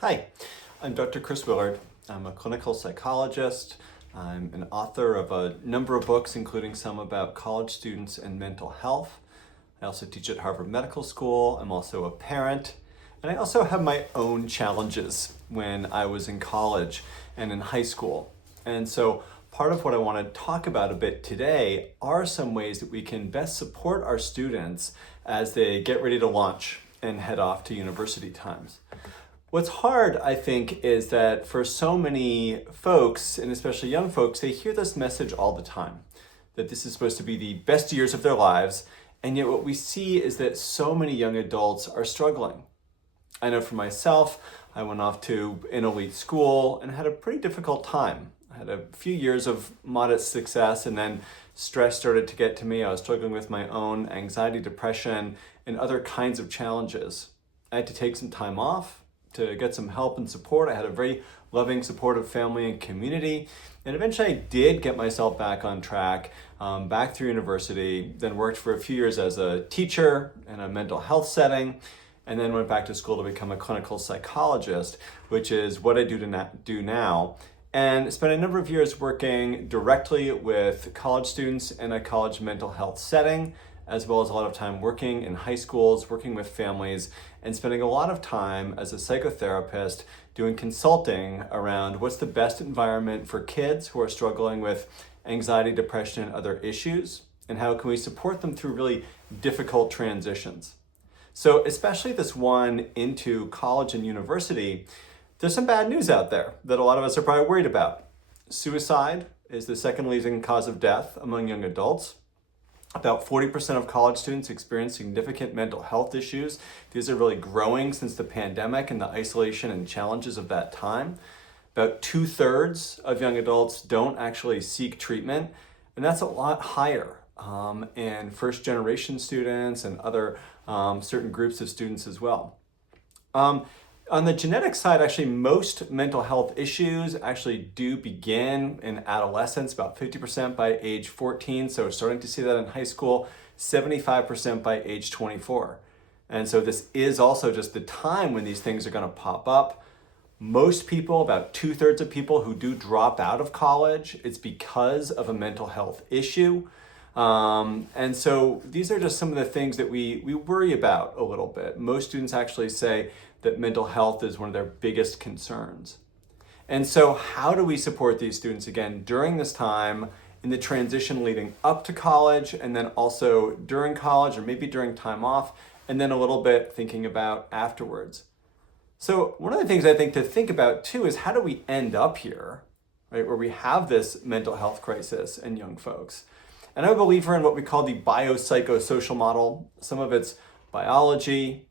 Hi, I'm Dr. Chris Willard. I'm a clinical psychologist. I'm an author of a number of books, including some about college students and mental health. I also teach at Harvard Medical School. I'm also a parent. And I also have my own challenges when I was in college and in high school. And so part of what I want to talk about a bit today are some ways that we can best support our students as they get ready to launch and head off to university times. What's hard, I think, is that for so many folks, and especially young folks, they hear this message all the time, that this is supposed to be the best years of their lives, and yet what we see is that so many young adults are struggling. I know for myself, I went off to an elite school and had a pretty difficult time. I had a few years of modest success, and then stress started to get to me. I was struggling with my own anxiety, depression, and other kinds of challenges. I had to take some time off to get some help and support. I had a very loving, supportive family and community. And eventually I did get myself back on track, back through university, then worked for a few years as a teacher in a mental health setting, and then went back to school to become a clinical psychologist, which is what I do now. And spent a number of years working directly with college students in a college mental health setting, as well as a lot of time working in high schools, working with families, and spending a lot of time as a psychotherapist doing consulting around what's the best environment for kids who are struggling with anxiety, depression, and other issues, and how can we support them through really difficult transitions. So especially this one into college and university, there's some bad news out there that a lot of us are probably worried about. Suicide is the second leading cause of death among young adults. About 40% of college students experience significant mental health issues. These are really growing since the pandemic and the isolation and challenges of that time. About 2/3 of young adults don't actually seek treatment, and that's a lot higher in first generation students and other certain groups of students as well. On the genetic side, actually, most mental health issues actually do begin in adolescence, about 50% by age 14. So we're starting to see that in high school, 75% by age 24. And so this is also just the time when these things are going to pop up. Most people, about 2/3 of people who do drop out of college, it's because of a mental health issue. And so these are just some of the things that we worry about a little bit. Most students actually say that mental health is one of their biggest concerns. And so how do we support these students again during this time in the transition leading up to college, and then also during college or maybe during time off, and then a little bit thinking about afterwards? So one of the things I think to think about too is how do we end up here, right, where we have this mental health crisis in young folks? And I'm a believer in what we call the biopsychosocial model. Some of it's biology,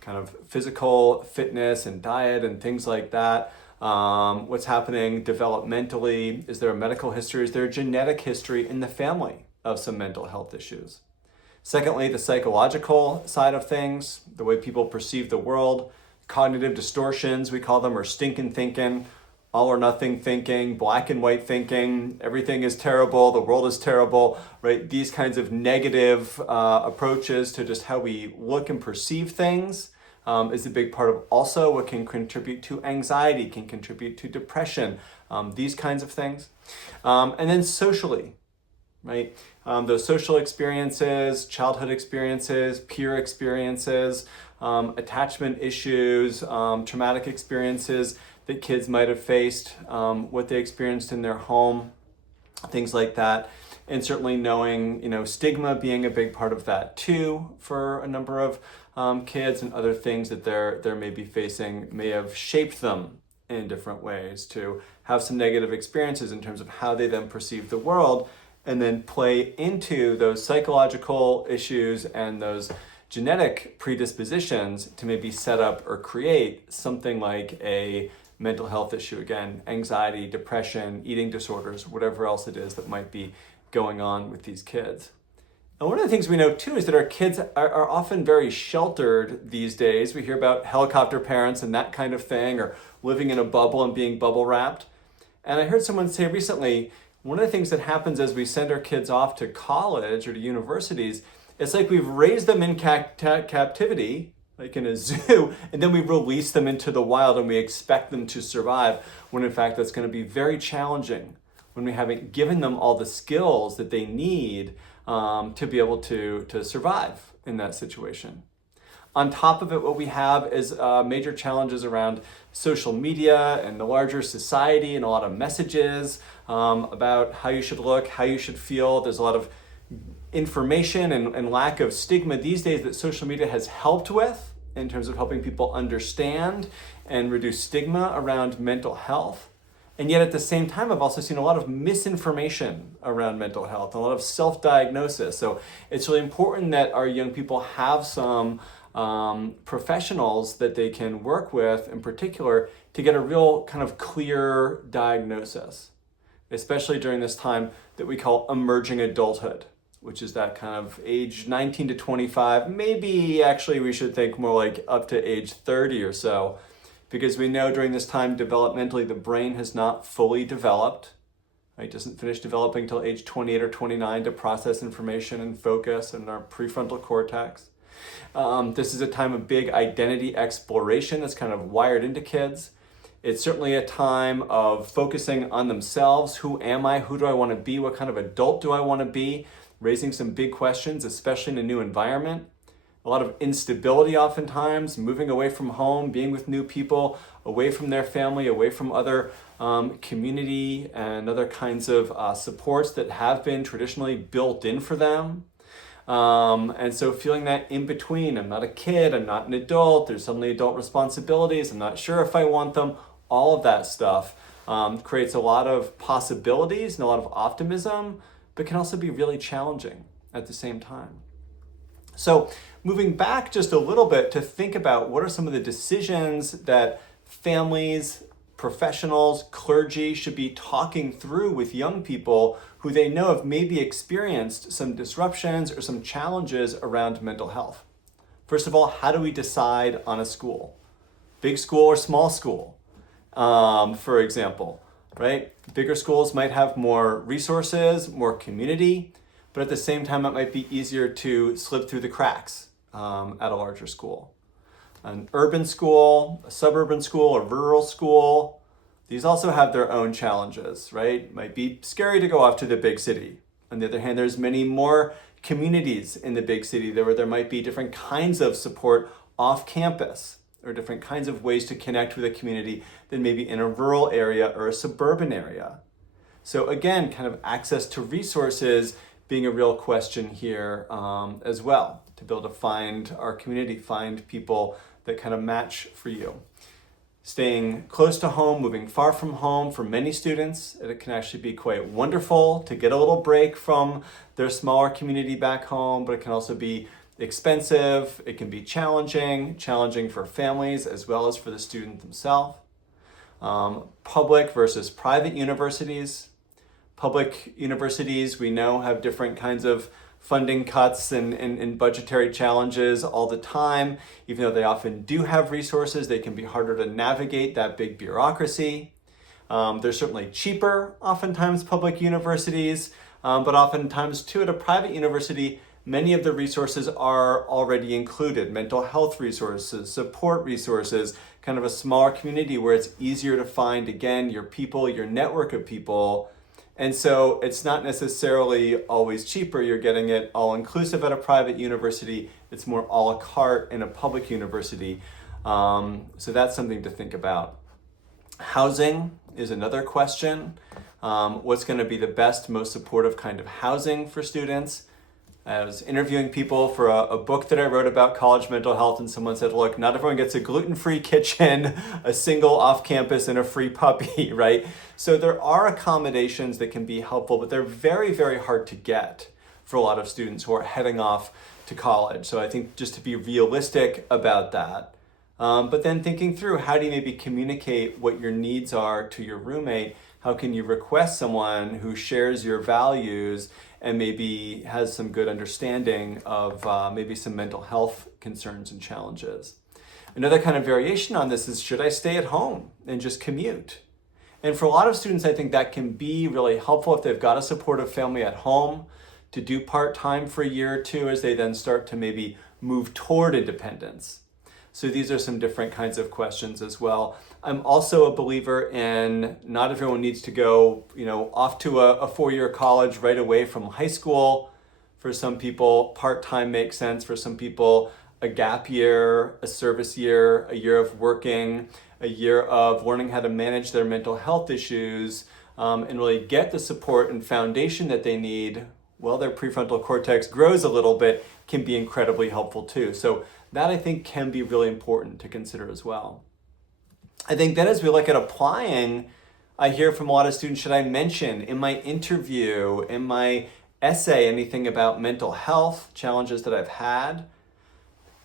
kind of physical fitness and diet and things like that. What's happening developmentally? Is there a medical history? Is there a genetic history in the family of some mental health issues? Secondly, the psychological side of things, the way people perceive the world, cognitive distortions, we call them, or stinking thinking, all or nothing thinking, black and white thinking, everything is terrible, the world is terrible, right? These kinds of negative approaches to just how we look and perceive things is a big part of also what can contribute to anxiety, can contribute to depression, these kinds of things. And then socially, right? Those social experiences, childhood experiences, peer experiences, attachment issues, traumatic experiences that kids might have faced, what they experienced in their home, things like that. And certainly knowing, stigma being a big part of that too for a number of kids, and other things that they're maybe facing may have shaped them in different ways to have some negative experiences in terms of how they then perceive the world, and then play into those psychological issues and those genetic predispositions to maybe set up or create something like a mental health issue, again, anxiety, depression, eating disorders, whatever else it is that might be going on with these kids. And one of the things we know too is that our kids are often very sheltered these days. We hear about helicopter parents and that kind of thing, or living in a bubble and being bubble wrapped. And I heard someone say recently, one of the things that happens as we send our kids off to college or to universities, it's like we've raised them in captivity, like in a zoo, and then we release them into the wild and we expect them to survive, when in fact that's going to be very challenging when we haven't given them all the skills that they need to be able to survive in that situation. On top of it, what we have is major challenges around social media and the larger society, and a lot of messages about how you should look, how you should feel. There's a lot of information and lack of stigma these days that social media has helped with in terms of helping people understand and reduce stigma around mental health. And yet at the same time, I've also seen a lot of misinformation around mental health, a lot of self-diagnosis. So it's really important that our young people have some professionals that they can work with in particular to get a real kind of clear diagnosis, especially during this time that we call emerging adulthood, which is that kind of age 19 to 25. Maybe actually we should think more like up to age 30 or so, because we know during this time developmentally the brain has not fully developed. Right? It doesn't finish developing until age 28 or 29 to process information and focus in our prefrontal cortex. This is a time of big identity exploration that's kind of wired into kids. It's certainly a time of focusing on themselves. Who am I? Who do I want to be? What kind of adult do I want to be? Raising some big questions, especially in a new environment. A lot of instability oftentimes, moving away from home, being with new people, away from their family, away from other community and other kinds of supports that have been traditionally built in for them. And so feeling that in between, I'm not a kid, I'm not an adult, there's suddenly adult responsibilities, I'm not sure if I want them, all of that stuff creates a lot of possibilities and a lot of optimism, but can also be really challenging at the same time. So moving back just a little bit to think about what are some of the decisions that families, professionals, clergy should be talking through with young people who they know have maybe experienced some disruptions or some challenges around mental health. First of all, how do we decide on a school? Big school or small school, for example, right? Bigger schools might have more resources, more community, but at the same time, it might be easier to slip through the cracks at a larger school. An urban school, a suburban school, a rural school, these also have their own challenges, right? It might be scary to go off to the big city. On the other hand, there's many more communities in the big city where there might be different kinds of support off campus or different kinds of ways to connect with a community than maybe in a rural area or a suburban area. So again, kind of access to resources being a real question here as well, to be able to find our community, find people that kind of match for you. Staying close to home, moving far from home, for many students, it can actually be quite wonderful to get a little break from their smaller community back home, but it can also be expensive, it can be challenging for families as well as for the student themselves. Public versus private universities. Public universities, we know, have different kinds of funding cuts and budgetary challenges all the time. Even though they often do have resources, they can be harder to navigate that big bureaucracy. They're certainly cheaper, oftentimes, public universities, but oftentimes too at a private university, many of the resources are already included. Mental health resources, support resources, kind of a smaller community where it's easier to find, again, your people, your network of people. And so it's not necessarily always cheaper. You're getting it all inclusive at a private university. It's more a la carte in a public university. So that's something to think about. Housing is another question. What's going to be the best, most supportive kind of housing for students? I was interviewing people for a book that I wrote about college mental health, and someone said, look, not everyone gets a gluten-free kitchen, a single off-campus, and a free puppy, right? So there are accommodations that can be helpful, but they're very, very hard to get for a lot of students who are heading off to college. So I think just to be realistic about that. But then thinking through, how do you maybe communicate what your needs are to your roommate? How can you request someone who shares your values and maybe has some good understanding of maybe some mental health concerns and challenges? Another kind of variation on this is, should I stay at home and just commute? And for a lot of students, I think that can be really helpful if they've got a supportive family at home to do part-time for a year or two as they then start to maybe move toward independence. So these are some different kinds of questions as well. I'm also a believer in not everyone needs to go, off to a four-year college right away from high school. For some people, part-time makes sense. For some people, a gap year, a service year, a year of working, a year of learning how to manage their mental health issues, and really get the support and foundation that they need while their prefrontal cortex grows a little bit, can be incredibly helpful too. So that, I think, can be really important to consider as well. I think then as we look at applying, I hear from a lot of students, should I mention in my interview, in my essay, anything about mental health challenges that I've had?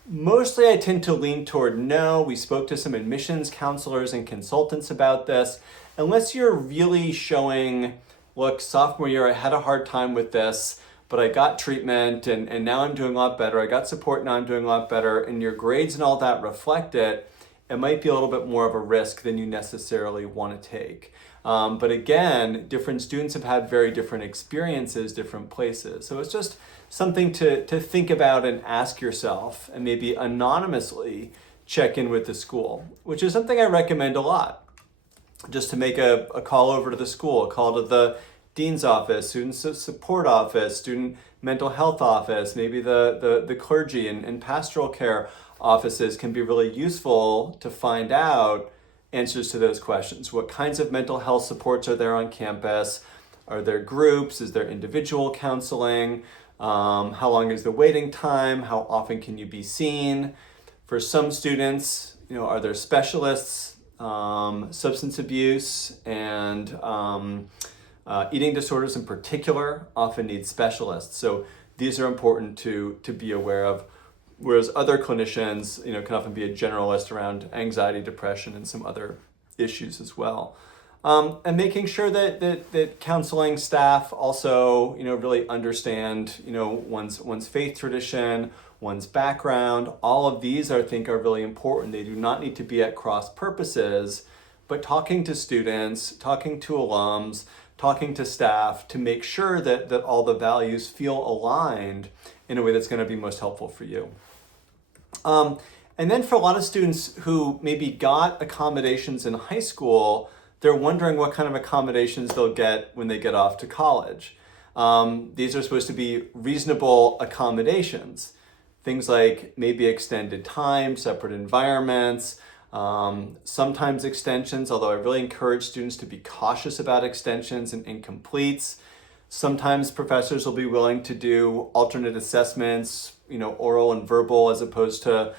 Mostly I tend to lean toward no. We spoke to some admissions counselors and consultants about this. Unless you're really showing, look, sophomore year, I had a hard time with this, but I got treatment and now I'm doing a lot better. I got support, now I'm doing a lot better. And your grades and all that reflect it. It might be a little bit more of a risk than you necessarily want to take. But again, different students have had very different experiences, different places. So it's just something to think about and ask yourself, and maybe anonymously check in with the school, which is something I recommend a lot. Just to make a call over to the school, a call to the dean's office, student support office, student mental health office, maybe the clergy and pastoral care offices can be really useful to find out answers to those questions. What kinds of mental health supports are there on campus? Are there groups? Is there individual counseling? How long is the waiting time? How often can you be seen? For some students, are there specialists? Substance abuse and eating disorders in particular often need specialists. So these are important to be aware of. Whereas other clinicians, can often be a generalist around anxiety, depression, and some other issues as well. And making sure that counseling staff also, really understand, one's faith tradition, one's background. All of these, I think, are really important. They do not need to be at cross purposes, but talking to students, talking to alums, talking to staff to make sure that all the values feel aligned in a way that's going to be most helpful for you. And then for a lot of students who maybe got accommodations in high school, they're wondering what kind of accommodations they'll get when they get off to college. These are supposed to be reasonable accommodations. Things like maybe extended time, separate environments, sometimes extensions, although I really encourage students to be cautious about extensions and incompletes. Sometimes professors will be willing to do alternate assessments, oral and verbal, as opposed to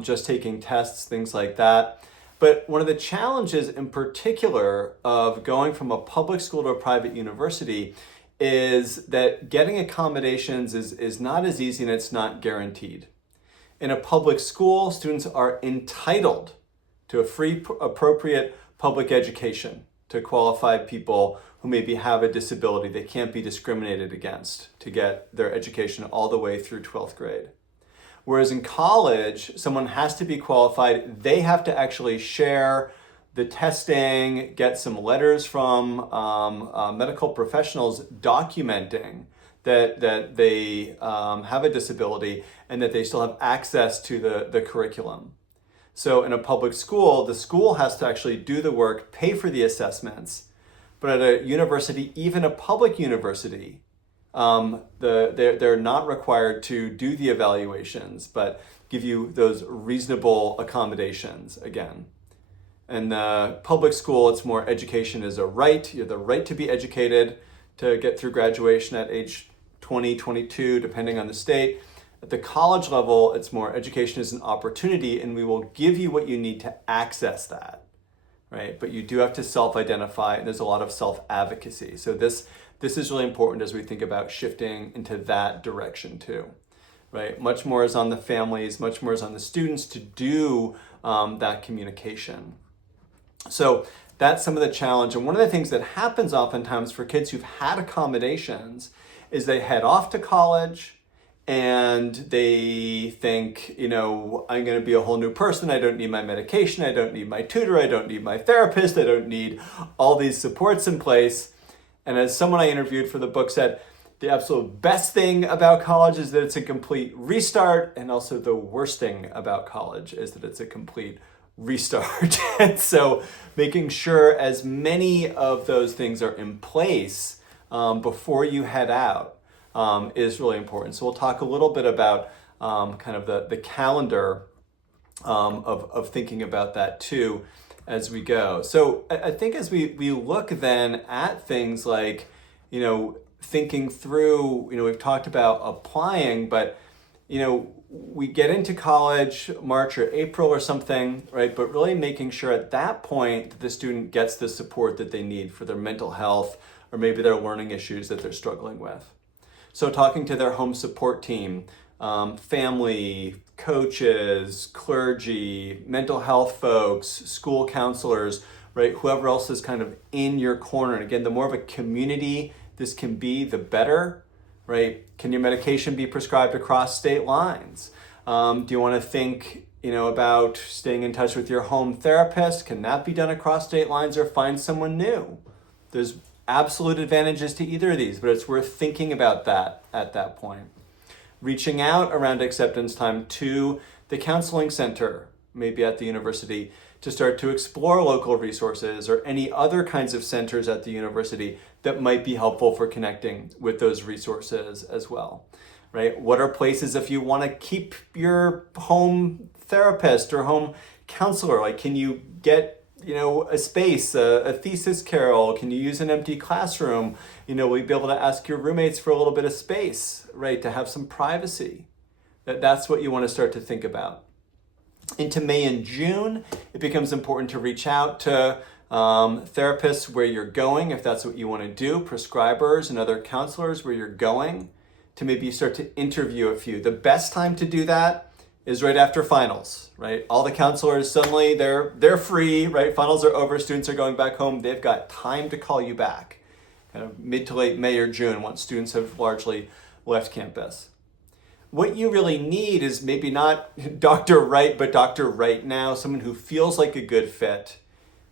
just taking tests, things like that. But one of the challenges in particular of going from a public school to a private university is that getting accommodations is not as easy and it's not guaranteed. In a public school, students are entitled to a free, appropriate public education to qualified people who maybe have a disability. They can't be discriminated against to get their education all the way through 12th grade. Whereas in college, someone has to be qualified. They have to actually share the testing, get some letters from medical professionals documenting that they have a disability and that they still have access to the curriculum. So in a public school, the school has to actually do the work, pay for the assessments. But at a university, even a public university, they're not required to do the evaluations, but give you those reasonable accommodations again. In the public school, it's more education is a right. You have the right to be educated to get through graduation at age 20, 22, depending on the state. At the college level, it's more education is an opportunity, and we will give you what you need to access that, right? But you do have to self-identify, and there's a lot of self-advocacy. So this is really important as we think about shifting into that direction too, right? Much more is on the families, much more is on the students to do that communication. So that's some of the challenge. And one of the things that happens oftentimes for kids who've had accommodations is they head off to college and they think, I'm going to be a whole new person. I don't need my medication. I don't need my tutor. I don't need my therapist. I don't need all these supports in place. And as someone I interviewed for the book said, The absolute best thing about college is that it's a complete restart, and also the worst thing about college is that it's a complete restart. And so making sure as many of those things are in place before you head out is really important. So we'll talk a little bit about kind of the calendar of thinking about that too as we go. So I think as we look then at things like, thinking through, we've talked about applying, but, we get into college March or April or something, right? But really making sure at that point that the student gets the support that they need for their mental health or maybe their learning issues that they're struggling with. So talking to their home support team, family, coaches, clergy, mental health folks, school counselors, right? Whoever else is kind of in your corner. And again, the more of a community this can be, the better, right? Can your medication be prescribed across state lines? Do you want to think, about staying in touch with your home therapist? Can that be done across state lines, or find someone new? There's absolute advantages to either of these, but it's worth thinking about that at that point. Reaching out around acceptance time to the counseling center, maybe at the university, to start to explore local resources or any other kinds of centers at the university that might be helpful for connecting with those resources as well, right? What are places if you want to keep your home therapist or home counselor? Like, can you get a space, a thesis carrel? Can you use an empty classroom? Will you be able to ask your roommates for a little bit of space, right? To have some privacy. That's what you want to start to think about. Into May and June, it becomes important to reach out to therapists where you're going, if that's what you want to do, prescribers and other counselors where you're going, to maybe start to interview a few. The best time to do that is right after finals, right? All the counselors, suddenly they're free, right? Finals are over, students are going back home. They've got time to call you back, kind of mid to late May or June, once students have largely left campus. What you really need is maybe not Dr. Right, but Dr. Right now, someone who feels like a good fit.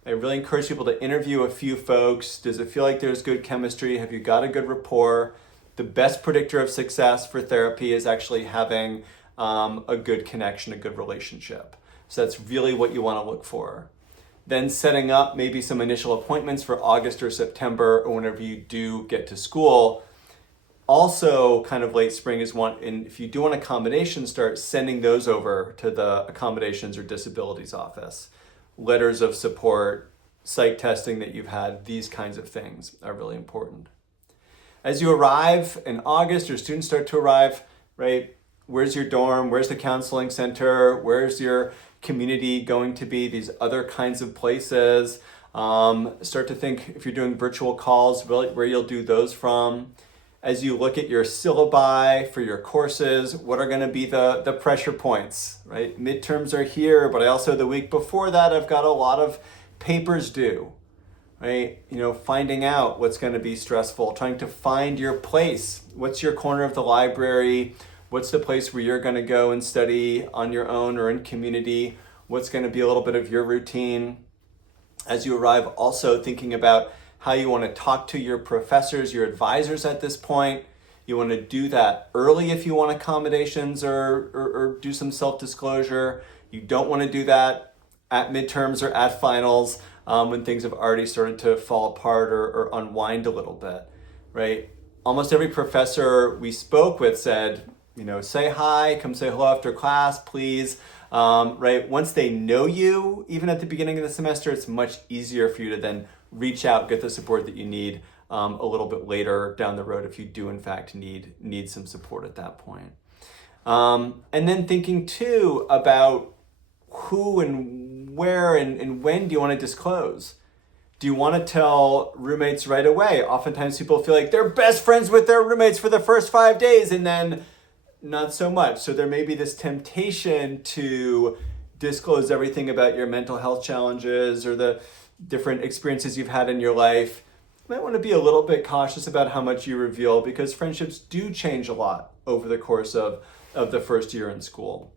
I really encourage people to interview a few folks. Does it feel like there's good chemistry? Have you got a good rapport? The best predictor of success for therapy is actually having a good connection, a good relationship. So that's really what you want to look for. Then setting up maybe some initial appointments for August or September, or whenever you do get to school. Also, kind of late spring is one, and if you do an accommodation, start sending those over to the accommodations or disabilities office. Letters of support, psych testing that you've had, these kinds of things are really important. As you arrive in August, or students start to arrive, right? Where's your dorm? Where's the counseling center? Where's your community going to be? These other kinds of places. Start to think, if you're doing virtual calls, really where you'll do those from. As you look at your syllabi for your courses, what are going to be the pressure points, right? Midterms are here, but I also, the week before that, I've got a lot of papers due, right? Finding out what's going to be stressful, trying to find your place. What's your corner of the library? What's the place where you're going to go and study on your own or in community? What's going to be a little bit of your routine? As you arrive, also thinking about how you want to talk to your professors, your advisors at this point. You want to do that early if you want accommodations or do some self-disclosure. You don't want to do that at midterms or at finals when things have already started to fall apart or unwind a little bit, right? Almost every professor we spoke with said, say hi, come say hello after class, please. Right? Once they know you, even at the beginning of the semester, it's much easier for you to then reach out, get the support that you need a little bit later down the road if you do in fact need some support at that point. And then thinking too about who and where and when do you want to disclose? Do you want to tell roommates right away? Oftentimes people feel like they're best friends with their roommates for the first 5 days and then not so much. So there may be this temptation to disclose everything about your mental health challenges or the different experiences you've had in your life. You might want to be a little bit cautious about how much you reveal, because friendships do change a lot over the course of the first year in school.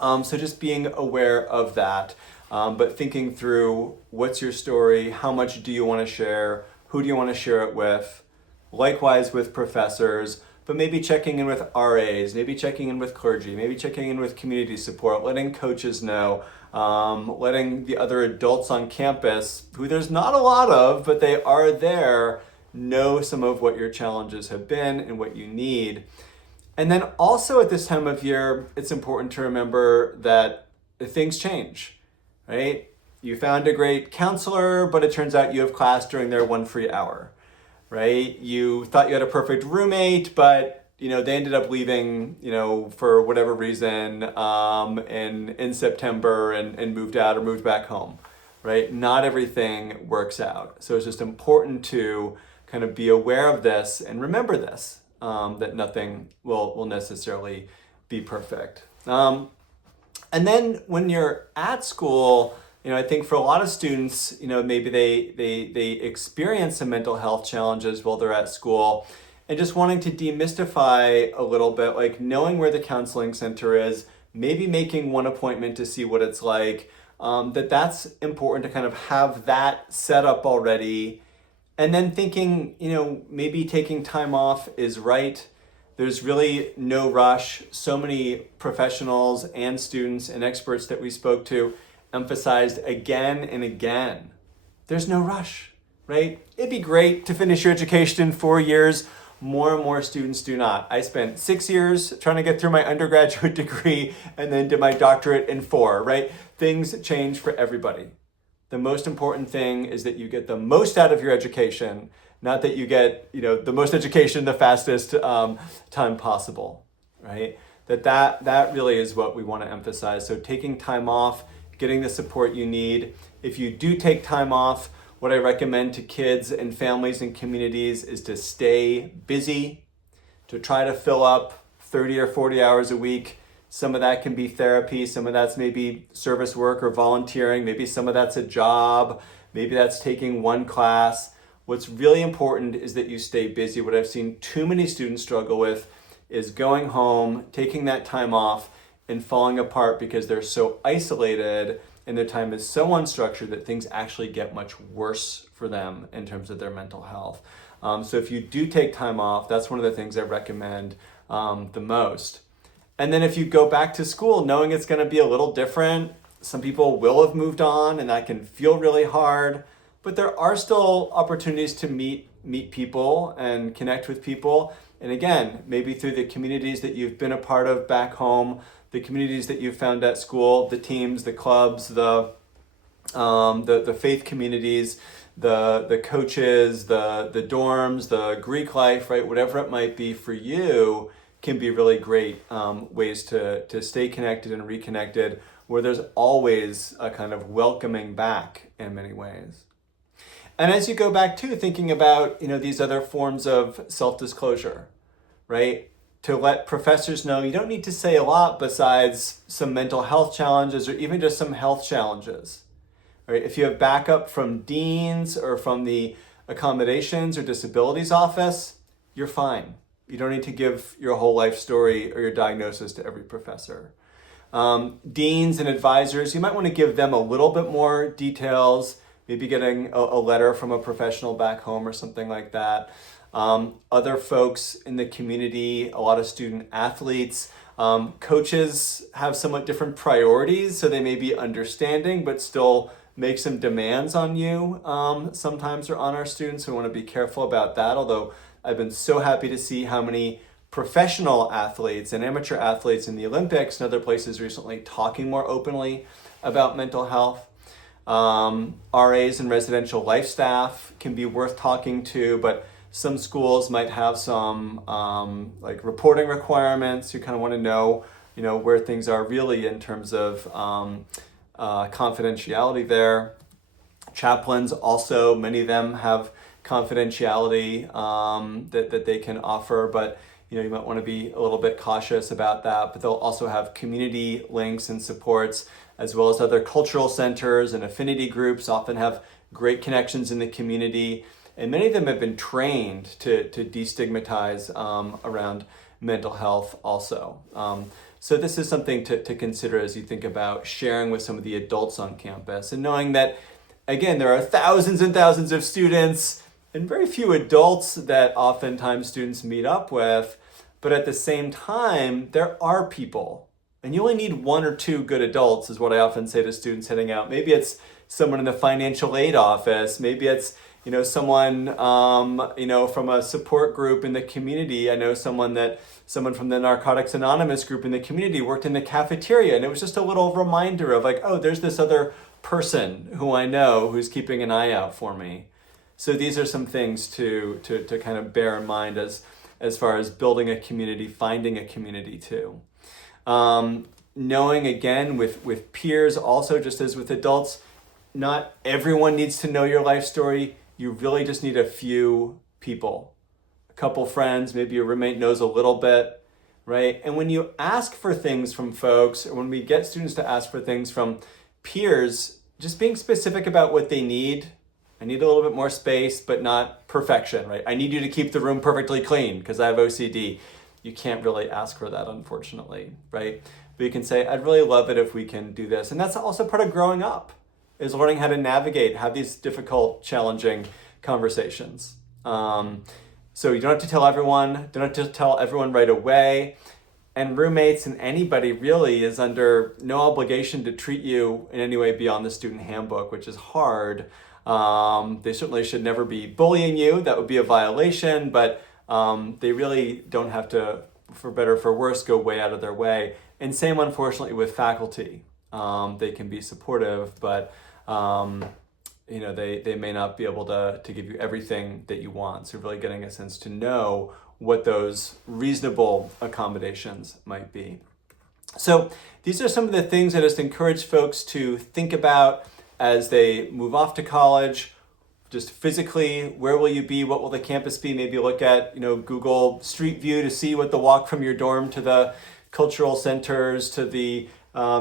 So just being aware of that, but thinking through what's your story, how much do you want to share, who do you want to share it with, Likewise with professors, but maybe checking in with RAs, maybe checking in with clergy, maybe checking in with community support, letting coaches know, letting the other adults on campus, who there's not a lot of, but they are there, know some of what your challenges have been and what you need. And then also at this time of year, it's important to remember that things change, right? You found a great counselor, but it turns out you have class during their 1 free hour, right? You thought you had a perfect roommate, but they ended up leaving, for whatever reason, in September and moved out or moved back home, right? Not everything works out. So it's just important to kind of be aware of this and remember this, that nothing will necessarily be perfect. And then when you're at school, I think for a lot of students, maybe they experience some mental health challenges while they're at school, and just wanting to demystify a little bit, like knowing where the counseling center is, maybe making one appointment to see what it's like, that's important to kind of have that set up already. And then thinking, maybe taking time off is right. There's really no rush. So many professionals and students and experts that we spoke to emphasized again and again, there's no rush, right? It'd be great to finish your education in 4 years. More and more students do not. I spent 6 years trying to get through my undergraduate degree and then did my doctorate in 4, right? Things change for everybody. The most important thing is that you get the most out of your education, not that you get, the most education the fastest time possible, right? That really is what we want to emphasize. So taking time off, getting the support you need. If you do take time off, what I recommend to kids and families and communities is to stay busy, to try to fill up 30 or 40 hours a week. Some of that can be therapy, some of that's maybe service work or volunteering, maybe some of that's a job, maybe that's taking one class. What's really important is that you stay busy. What I've seen too many students struggle with is going home, taking that time off, and falling apart because they're so isolated and their time is so unstructured that things actually get much worse for them in terms of their mental health. So if you do take time off, that's one of the things I recommend the most. And then if you go back to school, knowing it's going to be a little different, some people will have moved on and that can feel really hard, but there are still opportunities to meet people and connect with people. And again, maybe through the communities that you've been a part of back home, the communities that you've found at school, the teams, the clubs, the faith communities, the coaches, the dorms, the Greek life, right? Whatever it might be for you can be really great ways to stay connected and reconnected, where there's always a kind of welcoming back in many ways. And as you go back to thinking about, these other forms of self-disclosure, right? To let professors know you don't need to say a lot besides some mental health challenges or even just some health challenges, right? If you have backup from deans or from the accommodations or disabilities office, you're fine. You don't need to give your whole life story or your diagnosis to every professor. Deans and advisors, you might want to give them a little bit more details, maybe getting a letter from a professional back home or something like that. Other folks in the community, a lot of student athletes, coaches have somewhat different priorities, so they may be understanding, but still make some demands on you sometimes or on our students. So we want to be careful about that, although I've been so happy to see how many professional athletes and amateur athletes in the Olympics and other places recently talking more openly about mental health. RAs and residential life staff can be worth talking to, but some schools might have some like reporting requirements. You kind of want to know, where things are really in terms of confidentiality there. Chaplains also, many of them have confidentiality that they can offer, but you might want to be a little bit cautious about that. But they'll also have community links and supports, as well as other cultural centers and affinity groups often have great connections in the community. And many of them have been trained to destigmatize around mental health also. So this is something to consider as you think about sharing with some of the adults on campus, and knowing that, again, there are thousands and thousands of students and very few adults that oftentimes students meet up with. But at the same time, there are people, and you only need one or two good adults, is what I often say to students heading out. Maybe it's someone in the financial aid office. Maybe it's someone from a support group in the community. I know someone from the Narcotics Anonymous group in the community worked in the cafeteria, and it was just a little reminder of like, oh, there's this other person who I know who's keeping an eye out for me. So these are some things to kind of bear in mind as far as building a community, finding a community too. Knowing again with peers, also just as with adults, not everyone needs to know your life story. You really just need a few people, a couple friends, maybe your roommate knows a little bit, right? And when you ask for things from folks, or when we get students to ask for things from peers, just being specific about what they need. I need a little bit more space, but not perfection, right? I need you to keep the room perfectly clean because I have OCD. You can't really ask for that, unfortunately, right? But you can say, I'd really love it if we can do this. And that's also part of growing up, is learning how to navigate, have these difficult, challenging conversations. So you don't have to tell everyone, don't have to tell everyone right away. And roommates and anybody really is under no obligation to treat you in any way beyond the student handbook, which is hard. They certainly should never be bullying you. That would be a violation, but they really don't have to, for better or for worse, go way out of their way. And same, unfortunately, with faculty. They can be supportive, but they may not be able to give you everything that you want. So really getting a sense to know what those reasonable accommodations might be. So these are some of the things I just encourage folks to think about as they move off to college. Just physically, where will you be? What will the campus be? Maybe look at Google Street View to see what the walk from your dorm to the cultural centers, to the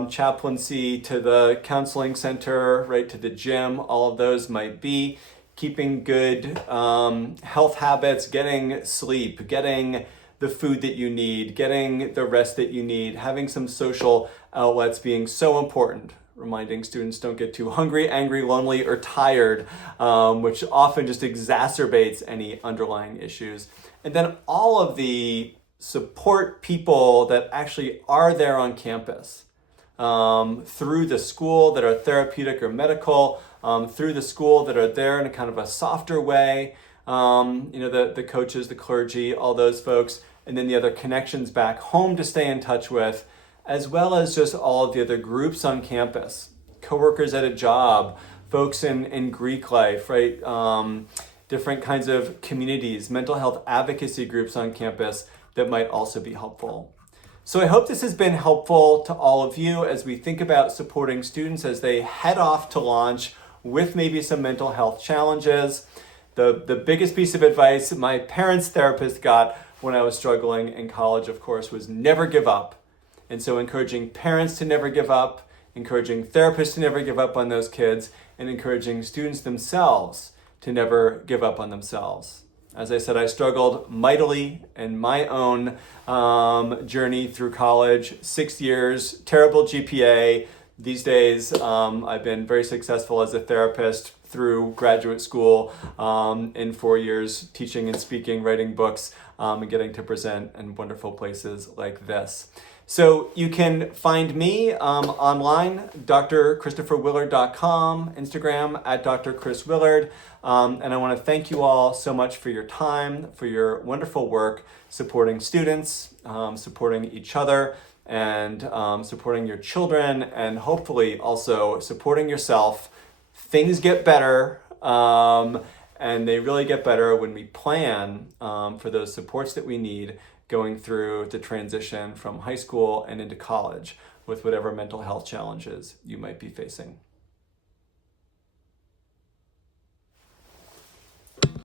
chaplaincy, to the counseling center, right, to the gym, all of those might be. Keeping good health habits, getting sleep, getting the food that you need, getting the rest that you need, having some social outlets being so important. Reminding students don't get too hungry, angry, lonely, or tired, which often just exacerbates any underlying issues. And then all of the support people that actually are there on campus, through the school that are therapeutic or medical, through the school that are there in a kind of a softer way, the coaches, the clergy, all those folks, and then the other connections back home to stay in touch with, as well as just all of the other groups on campus, coworkers at a job, folks in Greek life, right? Different kinds of communities, mental health advocacy groups on campus that might also be helpful. So I hope this has been helpful to all of you as we think about supporting students as they head off to launch with maybe some mental health challenges. The biggest piece of advice my parents' therapist got when I was struggling in college, of course, was never give up. And so encouraging parents to never give up, encouraging therapists to never give up on those kids, and encouraging students themselves to never give up on themselves. As I said, I struggled mightily in my own journey through college, 6 years, terrible GPA. These days, I've been very successful as a therapist through graduate school in 4 years, teaching and speaking, writing books, and getting to present in wonderful places like this. So you can find me online, drchristopherwillard.com, Instagram at drchriswillard. And I want to thank you all so much for your time, for your wonderful work supporting students, supporting each other, and supporting your children, and hopefully also supporting yourself. Things get better, and they really get better when we plan for those supports that we need going through the transition from high school and into college with whatever mental health challenges you might be facing.